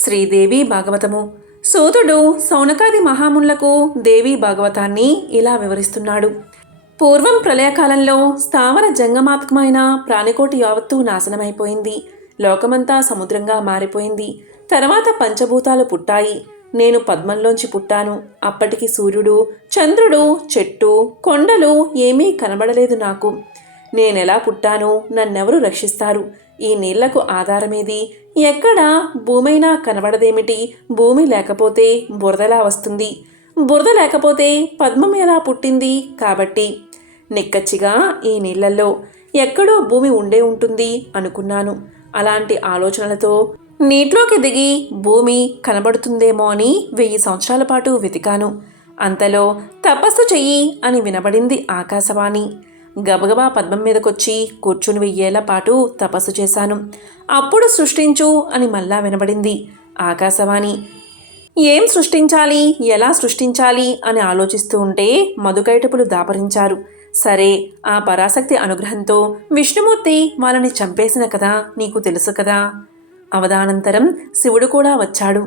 శ్రీదేవి భాగవతము. సూతుడు సౌనకాది మహామునులకు దేవీ భాగవతాన్ని ఇలా వివరిస్తున్నాడు. పూర్వం ప్రళయకాలంలో స్థావర జంగమాత్మకమైన ప్రాణికోటి యావత్తూ నాశనమైపోయింది. లోకమంతా సముద్రంగా మారిపోయింది. తర్వాత పంచభూతాలు పుట్టాయి. నేను పద్మంలోంచి పుట్టాను. అప్పటికి సూర్యుడు, చంద్రుడు, చెట్టు, కొండలు ఏమీ కనబడలేదు నాకు. నేనెలా పుట్టాను? నన్నెవరు రక్షిస్తారు? ఈ నీళ్లకు ఆధారమేది? ఎక్కడ భూమైనా కనబడదేమిటి? భూమి లేకపోతే బురదలా వస్తుంది. బురద లేకపోతే పద్మం ఎలా పుట్టింది? కాబట్టి నిక్కచ్చిగా ఈ నీళ్లలో ఎక్కడో భూమి ఉండే ఉంటుంది అనుకున్నాను. అలాంటి ఆలోచనలతో నీటిలోకి దిగి భూమి కనబడుతుందేమో అని 1000 సంవత్సరాల పాటు వెతికాను. అంతలో తపస్సు చెయ్యి అని వినబడింది ఆకాశవాణి. గబగబా పద్మం మీదకొచ్చి కూర్చుని 1000 ఏళ్ల పాటు తపస్సు చేశాను. అప్పుడు సృష్టించు అని మళ్ళా వినబడింది ఆకాశవాణి. ఏం సృష్టించాలి, ఎలా సృష్టించాలి అని ఆలోచిస్తూ ఉంటే మధుకైటపులు దాపరించారు. సరే, ఆ పరాశక్తి అనుగ్రహంతో విష్ణుమూర్తి వాళ్ళని చంపేసిన కదా నీకు తెలుసు కదా. అవధానంతరం శివుడు కూడా వచ్చాడు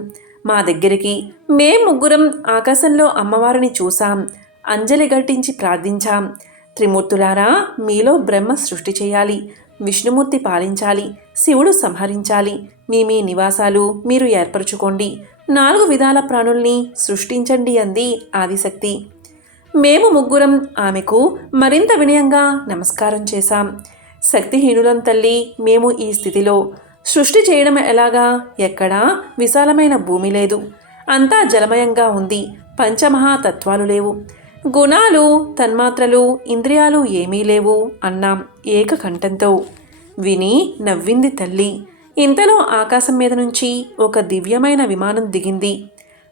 మా దగ్గరికి. మేం ముగ్గురం ఆకాశంలో అమ్మవారిని చూశాం. అంజలి గట్టించి ప్రార్థించాం. త్రిమూర్తులారా, మీలో బ్రహ్మ సృష్టి చేయాలి, విష్ణుమూర్తి పాలించాలి, శివుడు సంహరించాలి. మీ నివాసాలు మీరు ఏర్పరచుకోండి. 4 విధాల ప్రాణుల్ని సృష్టించండి అంది ఆదిశక్తి. మేము ముగ్గురం ఆమెకు మరింత వినయంగా నమస్కారం చేశాం. శక్తిహీనులం తల్లి, మేము ఈ స్థితిలో. సృష్టి చేయడం ఎలాగా? ఎక్కడా విశాలమైన భూమి లేదు. అంతా జలమయంగా ఉంది. పంచమహాతత్వాలు లేవు. గుణాలు, తన్మాత్రలు, ఇంద్రియాలు ఏమీ లేవు అన్నాం ఏకకంఠంతో. విని నవ్వింది తల్లి. ఇంతలో ఆకాశం మీద నుంచి ఒక దివ్యమైన విమానం దిగింది.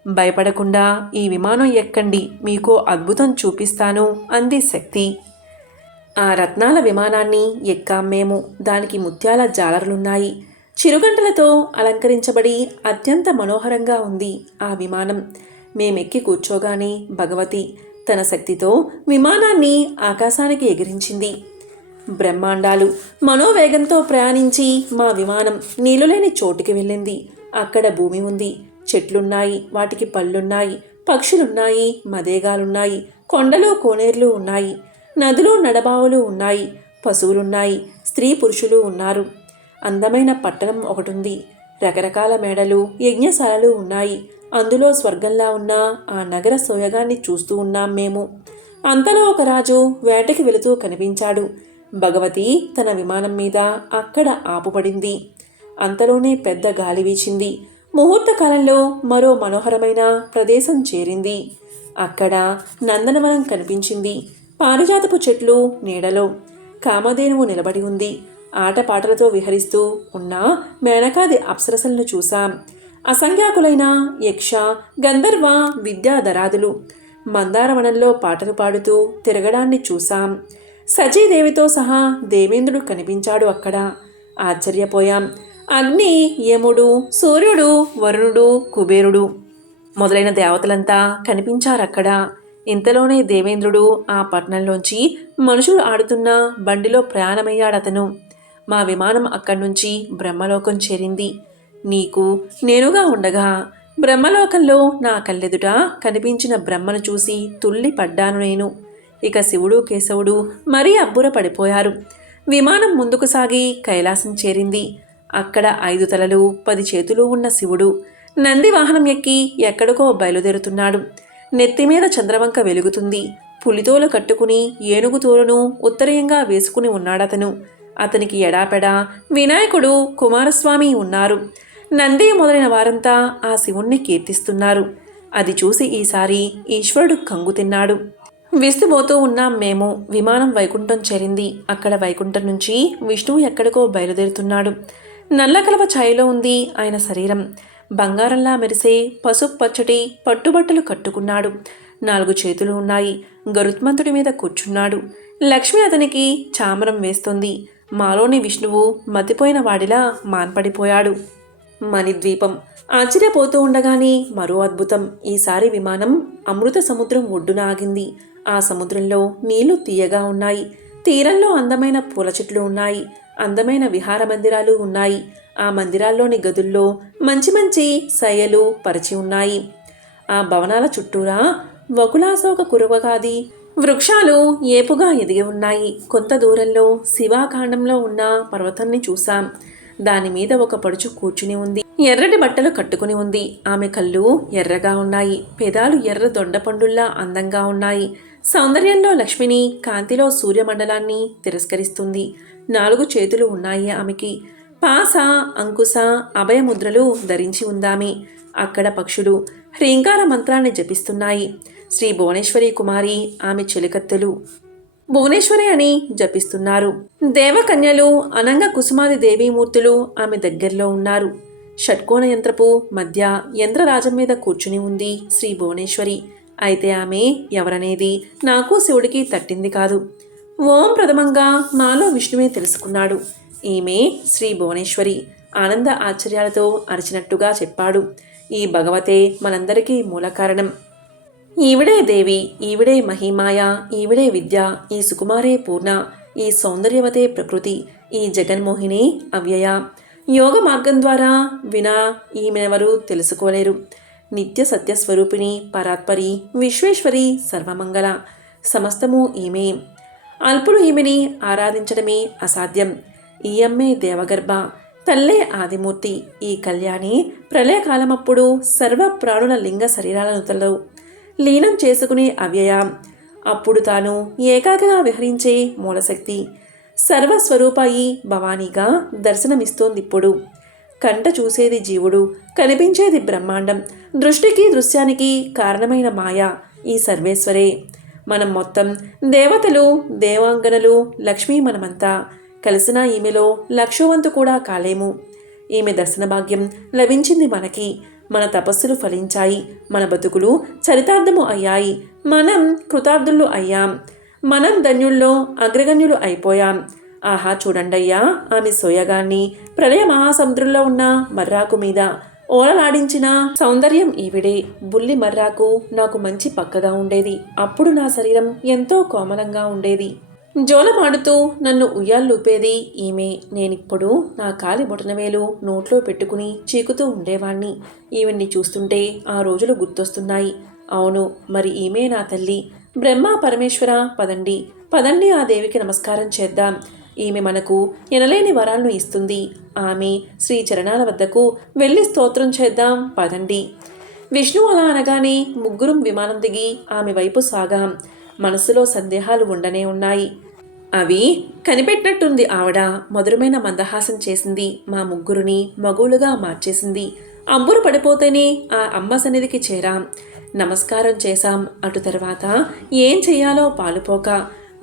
భయపడకుండా ఈ విమానం ఎక్కండి, మీకో అద్భుతం చూపిస్తాను అంది శక్తి. ఆ రత్నాల విమానాన్ని ఎక్కాం మేము. దానికి ముత్యాల జాలరులున్నాయి. చిరుగంటలతో అలంకరించబడి అత్యంత మనోహరంగా ఉంది ఆ విమానం. మేమెక్కి కూర్చోగానే భగవతి తన శక్తితో విమానాన్ని ఆకాశానికి ఎగిరించింది. బ్రహ్మాండాలు మనోవేగంతో ప్రయాణించి మా విమానం నీళ్లులేని చోటుకి వెళ్ళింది. అక్కడ భూమి ఉంది, చెట్లున్నాయి, వాటికి పళ్ళున్నాయి, పక్షులున్నాయి, మదేగాలున్నాయి, కొండలు కోనేర్లు ఉన్నాయి, నదులు నడబావులు ఉన్నాయి, పశువులున్నాయి, స్త్రీ పురుషులు ఉన్నారు. అందమైన పట్టణం ఒకటుంది. రకరకాల మేడలు, యజ్ఞశాలలు ఉన్నాయి. అందులో స్వర్గంలా ఉన్న ఆ నగర సోయగాన్ని చూస్తూ ఉన్నాం మేము. అంతలో ఒక రాజు వేటకి వెళుతూ కనిపించాడు. భగవతి తన విమానం మీద అక్కడ ఆపుపడింది. అంతలోనే పెద్ద గాలి వీచింది. ముహూర్త కాలంలో మరో మనోహరమైన ప్రదేశం చేరింది. అక్కడ నందనవనం కనిపించింది. పారిజాతపు చెట్లు నీడలో కామధేనువు నిలబడి ఉంది. ఆటపాటలతో విహరిస్తూ ఉన్న మేనకాది అప్సరసలను చూశాం. అసంఖ్యాకులైన యక్ష, గంధర్వ, విద్యాధరాదులు మందారవనంలో పాటలు పాడుతూ తిరగడాన్ని చూశాం. సచీదేవితో సహా దేవేంద్రుడు కనిపించాడు అక్కడ. ఆశ్చర్యపోయాం. అగ్ని, యముడు, సూర్యుడు, వరుణుడు, కుబేరుడు మొదలైన దేవతలంతా కనిపించారక్కడ. ఇంతలోనే దేవేంద్రుడు ఆ పట్టణంలోంచి మనుషులు ఆడుతున్న బండిలో ప్రయాణమయ్యాడతను. మా విమానం అక్కడి నుంచి బ్రహ్మలోకం చేరింది. నీకు నేనుగా ఉండగా బ్రహ్మలోకంలో నా కళ్ళెదుట కనిపించిన బ్రహ్మను చూసి తుల్లి పడ్డాను నేను. ఇక శివుడు, కేశవుడు మరీ అబ్బుర పడిపోయారు. విమానం ముందుకు సాగి కైలాసం చేరింది. అక్కడ 5 తలలు 10 చేతులు ఉన్న శివుడు నంది వాహనం ఎక్కి ఎక్కడికో బయలుదేరుతున్నాడు. నెత్తిమీద చంద్రవంక వెలుగుతుంది. పులితోలు కట్టుకుని ఏనుగు తోలును ఉత్తరీయంగా వేసుకుని ఉన్నాడతను. అతనికి ఎడాపెడా వినాయకుడు, కుమారస్వామి ఉన్నారు. నంది మొదలైన వారంతా ఆ శివుణ్ణి కీర్తిస్తున్నారు. అది చూసి ఈసారి ఈశ్వరుడు కంగు తిన్నాడు. విస్తుపోతూ ఉన్నాం మేము. విమానం వైకుంఠం చేరింది. అక్కడ వైకుంఠం నుంచి విష్ణువు ఎక్కడికో బయలుదేరుతున్నాడు. నల్ల కలవ ఛాయలో ఉంది ఆయన శరీరం. బంగారంలా మెరిసే పసుపు పచ్చటి పట్టుబట్టలు కట్టుకున్నాడు. 4 చేతులు ఉన్నాయి. గరుత్మంతుడి మీద కూర్చున్నాడు. లక్ష్మి అతనికి చామరం వేస్తుంది. మాలోని విష్ణువు మతిపోయిన వాడిలా మాన్పడిపోయాడు. మణిద్వీపం ఆశ్చర్యపోతూ ఉండగానే మరో అద్భుతం. ఈసారి విమానం అమృత సముద్రం ఒడ్డున ఆగింది. ఆ సముద్రంలో నీళ్లు తీయగా ఉన్నాయి. తీరంలో అందమైన పూల చెట్లు ఉన్నాయి. అందమైన విహార మందిరాలు ఉన్నాయి. ఆ మందిరాల్లోని గదుల్లో మంచి మంచి శయ్యలు పరిచి ఉన్నాయి. ఆ భవనాల చుట్టూరా వకులాశోక కురువగాది వృక్షాలు ఏపుగా ఎదిగి ఉన్నాయి. కొంత దూరంలో శివాఖండంలో ఉన్న పర్వతాన్ని చూశాం. దానిమీద ఒక పడుచు కూర్చుని ఉంది. ఎర్రటి బట్టలు కట్టుకుని ఉంది. ఆమె కళ్ళు ఎర్రగా ఉన్నాయి. పెదాలు ఎర్ర దొండపండుల్లా అందంగా ఉన్నాయి. సౌందర్యంలో లక్ష్మిని, కాంతిలో సూర్యమండలాన్ని తిరస్కరిస్తుంది. 4 చేతులు ఉన్నాయి ఆమెకి. పాస, అంకుశ, అభయముద్రలు ధరించి ఉందామె. అక్కడ పక్షులు హ్రీంకార మంత్రాన్ని జపిస్తున్నాయి. శ్రీ భువనేశ్వరి కుమారి ఆమె చెలికత్తెలు భువనేశ్వరి అని జపిస్తున్నారు. దేవకన్యలు, అనంగ కుసుమాది దేవీమూర్తులు ఆమె దగ్గరలో ఉన్నారు. షట్కోణ యంత్రపు మధ్య యంత్రరాజం మీద కూర్చుని ఉంది శ్రీ భువనేశ్వరి. అయితే ఆమె ఎవరనేది నాకు శివుడికి తట్టింది కాదు. ఓం ప్రథమంగా నాలో విష్ణువే తెలుసుకున్నాడు. ఈమె శ్రీ భువనేశ్వరి. ఆనంద ఆశ్చర్యాలతో అరిచినట్టుగా చెప్పాడు. ఈ భగవతే మనందరికీ మూల కారణం. ఈవిడే దేవి, ఈవిడే మహిమాయ, ఈవిడే విద్య, ఈ సుకుమారే పూర్ణ, ఈ సౌందర్యవతే ప్రకృతి, ఈ జగన్మోహిని అవ్యయ. యోగ మార్గం ద్వారా వినా ఈమెనెవరూ తెలుసుకోలేరు. నిత్య సత్యస్వరూపిణి, పరాత్పరి, విశ్వేశ్వరి, సర్వమంగళ. సమస్తము ఈమె. అల్పులు ఈమెని ఆరాధించడమే అసాధ్యం. ఈ అమ్మే దేవగర్భ, తల్లే ఆదిమూర్తి. ఈ కళ్యాణి ప్రళయకాలమప్పుడు సర్వ ప్రాణుల లింగ శరీరాలను లీనం చేసుకునే అవ్యయ. అప్పుడు తాను ఏకాకిగా విహరించే మూలశక్తి. సర్వస్వరూపాయి భవానీగా దర్శనమిస్తోందిప్పుడు. కంట చూసేది జీవుడు, కనిపించేది బ్రహ్మాండం. దృష్టికి దృశ్యానికి కారణమైన మాయ ఈ సర్వేశ్వరే. మనం మొత్తం దేవతలు, దేవాంగనలు, లక్ష్మీ మనమంతా. కలిసిన ఈమెలో లక్షవంతు కూడా కాలేము. ఈమె దర్శన భాగ్యం లభించింది మనకి. మన తపస్సులు ఫలించాయి. మన బతుకులు చరితార్థము అయ్యాయి. మనం కృతార్థులు అయ్యాం. మనం ధన్యుల్లో అగ్రగణ్యులు అయిపోయాం. ఆహా చూడండయ్యా ఆమె సోయగాన్ని. ప్రళయ మహాసముద్రంలో ఉన్న మర్రాకు మీద ఓలలాడించిన సౌందర్యం ఈవిడే. బుల్లి మర్రాకు నాకు మంచి పక్కగా ఉండేది. అప్పుడు నా శరీరం ఎంతో కోమలంగా ఉండేది. జోలమాడుతూ నన్ను ఉయ్యాల్లూపేది ఈమె. నేనిప్పుడు నా కాలి బొటనవేలు నోట్లో పెట్టుకుని చీకుతూ ఉండేవాణ్ణి. ఈవిడ్ని చూస్తుంటే ఆ రోజులు గుర్తొస్తున్నాయి. అవును, మరి ఈమె నా తల్లి. బ్రహ్మ పరమేశ్వర పదండి, పదండి ఆ దేవికి నమస్కారం చేద్దాం. ఈమె మనకు ఎనలేని వరాలను ఇస్తుంది. ఆమె శ్రీ చరణాల వద్దకు వెళ్ళి స్తోత్రం చేద్దాం పదండి. విష్ణు అలా అనగానే ముగ్గురం విమానం దిగి ఆమె వైపు సాగాం. మనసులో సందేహాలు ఉండనే ఉన్నాయి. అవి కనిపెట్టినట్టుంది ఆవిడ. మధురమైన మందహాసం చేసింది. మా ముగ్గురిని మగులుగా మార్చేసింది. అంబురు పడిపోతేనే ఆ అమ్మ సన్నిధికి చేరాం. నమస్కారం చేశాం. అటు తర్వాత ఏం చెయ్యాలో పాలుపోక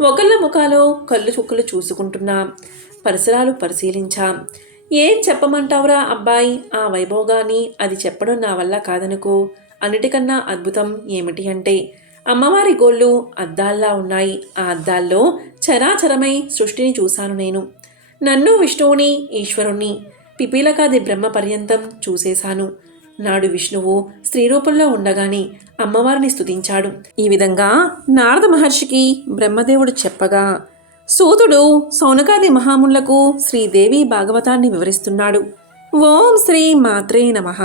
ఒకళ్ళ ముఖాలో కళ్ళు చుక్కలు చూసుకుంటున్నాం. పరిసరాలు పరిశీలించాం. ఏం చెప్పమంటావురా అబ్బాయి ఆ వైభోగాన్ని? అది చెప్పడం నా వల్ల కాదనుకో. అన్నిటికన్నా అద్భుతం ఏమిటి అంటే అమ్మవారి గోళ్ళు అద్దాల్లా ఉన్నాయి. ఆ అద్దాల్లో చరాచరమై సృష్టిని చూశాను నేను. నన్ను, విష్ణువుని, ఈశ్వరుణ్ణి, పిపీలకాది బ్రహ్మ పర్యంతం చూసేశాను. నాడు విష్ణువు స్త్రీ రూపంలో ఉండగానే అమ్మవారిని స్తుతించాడు. ఈ విధంగా నారద మహర్షికి బ్రహ్మదేవుడు చెప్పగా సూతుడు సౌనకాది మహామునులకు శ్రీదేవి భాగవతాన్ని వివరిస్తున్నాడు. ఓం శ్రీ మాత్రే నమః.